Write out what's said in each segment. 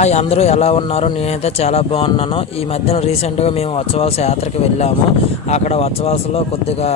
Hi అందరూ ఎలా ఉన్నారు? నేనైతే చాలా బాగున్నాను. ఈ మధ్యన రీసెంట్గా మేము వత్సవాస యాత్రకి వెళ్ళాము. అక్కడ వత్సవాసలో కొద్దిగా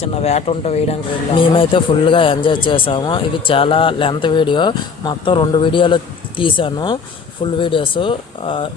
చిన్న వేట ఉంటే వేయడానికి వెళ్ళాము. మేమైతే ఫుల్గా ఎంజాయ్ చేసాము. ఇది చాలా లెంత్ వీడియో, మొత్తం 2 వీడియోలు తీసాను, ఫుల్ వీడియోస్.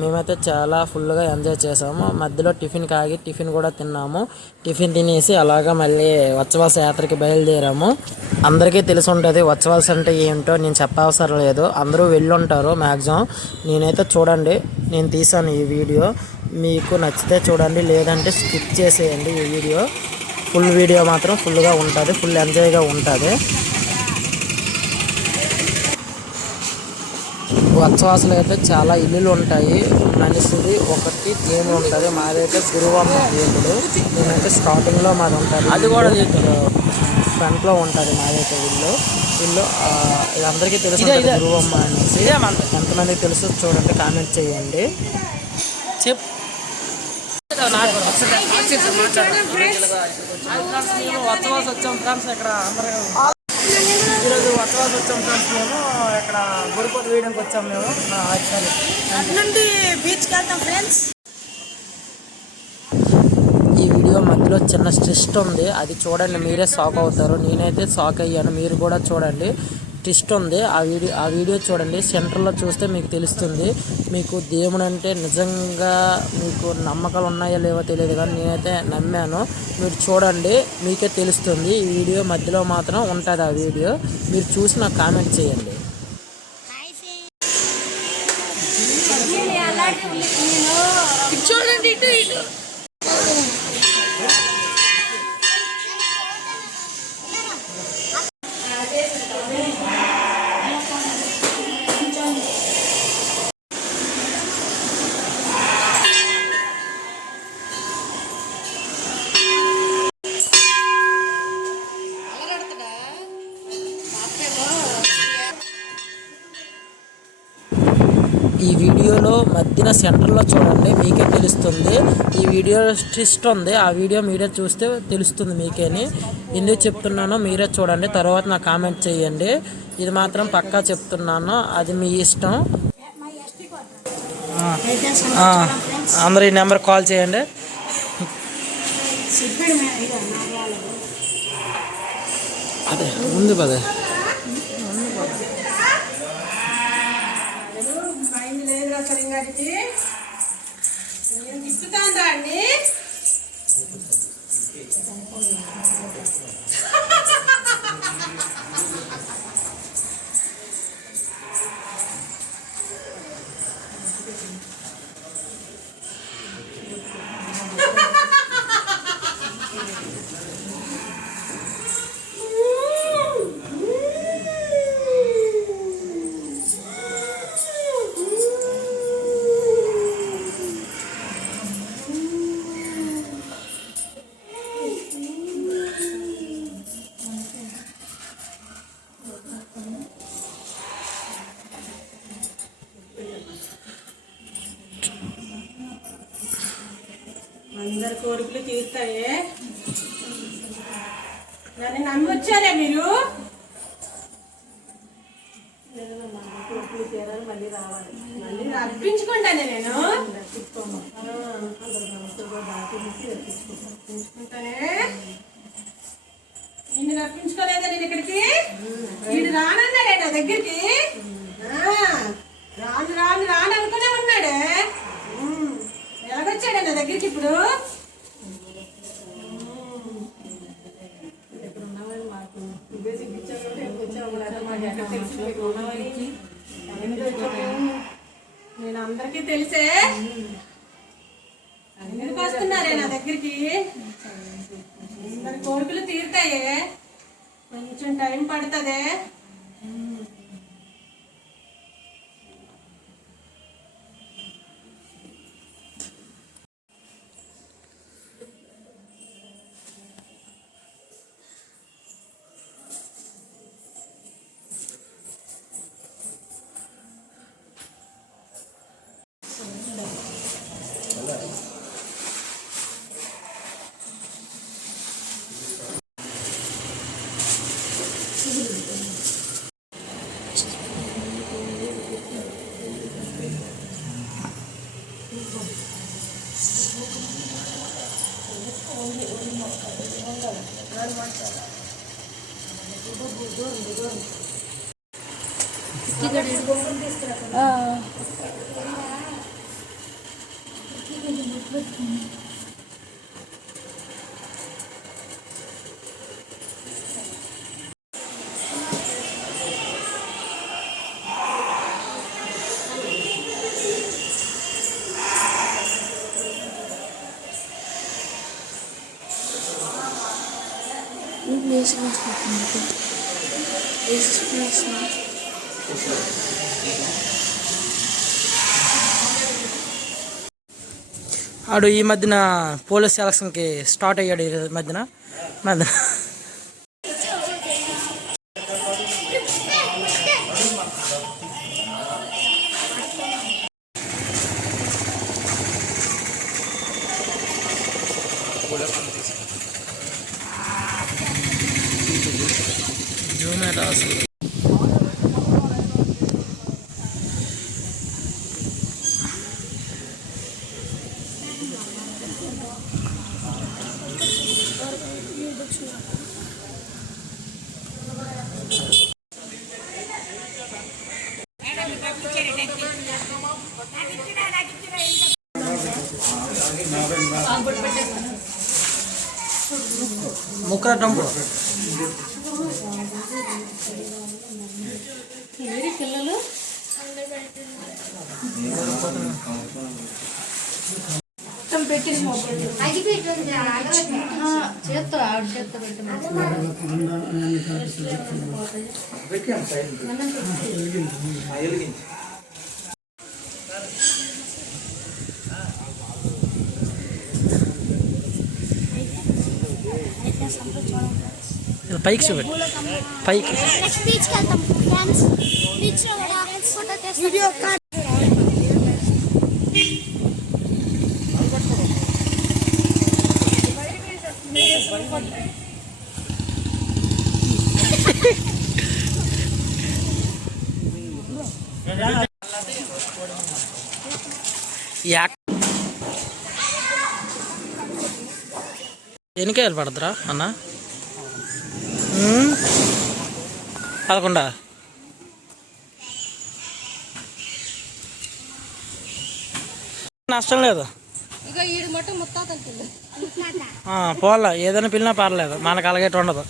మేమైతే చాలా ఫుల్గా ఎంజాయ్ చేసాము. మధ్యలో టిఫిన్కి ఆగి టిఫిన్ కూడా తిన్నాము. టిఫిన్ తినేసి అలాగా మళ్ళీ వత్సవాస యాత్రకి బయలుదేరాము. అందరికీ తెలిసి ఉంటుంది వత్సవాస అంటే ఏంటో, నేను చెప్పవసరం లేదు, అందరూ వెళ్ళుంటారు మ్యాక్సిమం. నేనైతే చూడండి, నేను తీసాను ఈ వీడియో, మీకు నచ్చితే చూడండి, లేదంటే స్కిప్ చేసేయండి. ఈ వీడియో ఫుల్ వీడియో మాత్రం ఫుల్గా ఉంటుంది, ఫుల్ ఎంజాయ్గా ఉంటుంది. వత్సవాసలో అయితే చాలా ఇల్లులు ఉంటాయి. మనిషిది ఒకటి దేవుడు ఉంటుంది. మాదైతే గురువమ్మ దేవుడు. నేనైతే స్టార్టింగ్లో మాది ఉంటుంది, అది కూడా ఫ్రంట్లో ఉంటుంది మాదైతే ఇల్లు. ఇది అందరికీ తెలుసు గురువమ్మ అనేసి. ఎంతమందికి తెలుసు చూడండి, కామెంట్ చేయండి. మేము వత్సవాస వచ్చాం ఫ్రెండ్స్. ఇక్కడ అందరూ ఈరోజు వత్సవాస వచ్చాం ఫ్రెండ్స్. మేము ఇక్కడ గురుపతి వేయడానికి వచ్చాం. మేము నుండి బీచ్కి వెళ్తాం ఫ్రెండ్స్. ఈ వీడియో మధ్యలో చిన్న ట్విస్ట్ ఉంది, అది చూడండి, మీరే షాక్ అవుతారు. నేనైతే షాక్ అయ్యాను, మీరు కూడా చూడండి. ట్విస్ట్ ఉంది, ఆ వీడియో చూడండి. సెంటర్లో చూస్తే మీకు తెలుస్తుంది. మీకు దేవుడు అంటే నిజంగా మీకు నమ్మకాలు ఉన్నాయో లేవో తెలియదు, కానీ నేనైతే నమ్మాను. మీరు చూడండి, మీకే తెలుస్తుంది. ఈ వీడియో మధ్యలో మాత్రం ఉంటుంది. ఆ వీడియో మీరు చూసి నాకు కామెంట్ చేయండి. చూడండి ఇటు ఇటు. ఈ వీడియోలో మధ్యన సెంటర్లో చూడండి, మీకే తెలుస్తుంది. ఈ వీడియో ట్విస్ట్ ఉంది, ఆ వీడియో మీరే చూస్తే తెలుస్తుంది మీకేని. ఎందుకు చెప్తున్నానో మీరే చూడండి, తర్వాత నాకు కామెంట్ చేయండి. ఇది మాత్రం పక్కా చెప్తున్నాను, అది మీ ఇష్టం. అందరూ ఈ నెంబర్ కాల్ చేయండి. అదే ఉంది పదే. అందరి కోరికలు తీరుతాయే. నన్ను నమ్మి వచ్చారే మీరు. కోరికలు తీరాలి, మళ్ళీ రావాలి, మళ్ళీ రప్పించుకుంటానే నేను. రప్పించుకుంటానే. నిన్ను రప్పించుకోలేదా నేను ఇక్కడికి? వీడు రానన్నాడే నా దగ్గరికి. రాను రాను రాను అనుకునే ఉన్నాడే. ఎలాగొచ్చాడే నా దగ్గరికి ఇప్పుడు? నేను అందరికీ తెలిసే ఎందుకు వస్తున్నారే నా దగ్గరికి? అందరి కోరికలు తీరుతాయే, కొంచెం టైం పడుతుందే. ఆడు ఈ మధ్యన పోలీస్ సెలక్షన్కి స్టార్ట్ అయ్యాడు. ఈ మధ్యన మధ్యన ముక్కల టంపు పిల్లలు పెట్టేసి చేత్తో ఆవిడ చేత్తో పైకి చూపెట్టు. పైకి వీడియో ఎన్నికాయలు పడద్దురా అన్న? 11 నష్టం లేదు. పోలా ఏదైనా పిల్లినా పర్లేదు, మనకు అలాగేటి ఉండదు.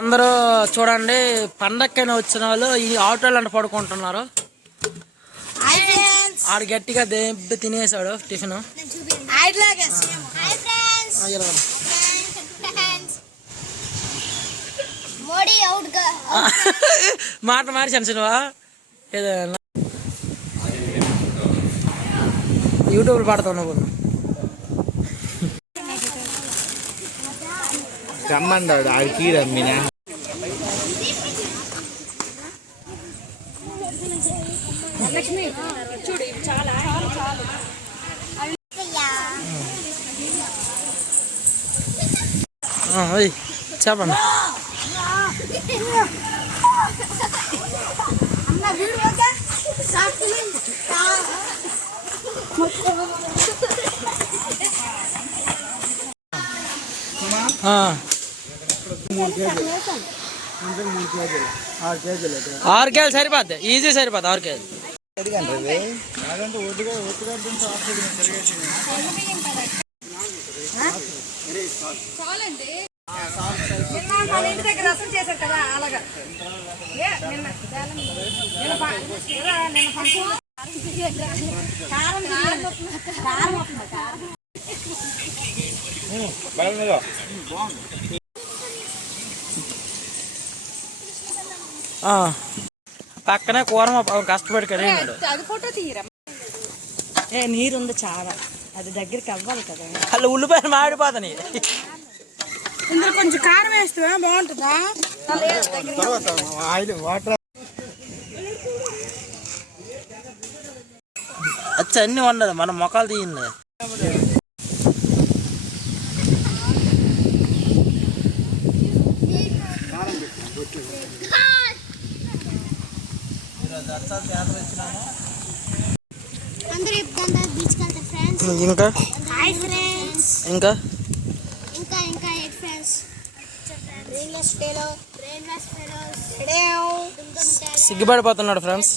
అందరూ చూడండి, పండక్కైనా వచ్చిన వాళ్ళు ఈ ఆటోలు అంటే పడుకుంటున్నారు. ఆడు గట్టిగా దెబ్బ తినేసాడు టిఫిన్. మాట మార్చాను సినిమా ఏదైనా యూట్యూబ్లో పడుతున్నావు. రమ్మండాడు ఆడికి రమ్మినా చెప్పండి. ఆరు కేజీలు సరిపోద్ది, ఈజీ సరిపోద్ది 6 కేజీలు. ఇంటి దగ్గర రసం చేశారు కదా అలాగా. పక్కనే కూర కష్టపడి కదా అది ఫోటో తీయరా. నీరు ఉంది చాలా, అది దగ్గరికి అవ్వాలి కదా. అలా ఉల్లిపాయలు మాడిపోతాయి. ఇందులో కొంచెం కారం వేస్తే బాగుంటుందా? అచ్చా అన్నీ ఉండదు, మన మొక్కలు తీయండి. ఇంకా హాయ్ ఫ్రెండ్స్, ఇంకా ఇంకా ఇంకా 8 ఫ్రెండ్స్ బ్రెయిన్లెస్ ఫెలోస్ సిగ్గుపడిపోతున్నాడు ఫ్రెండ్స్.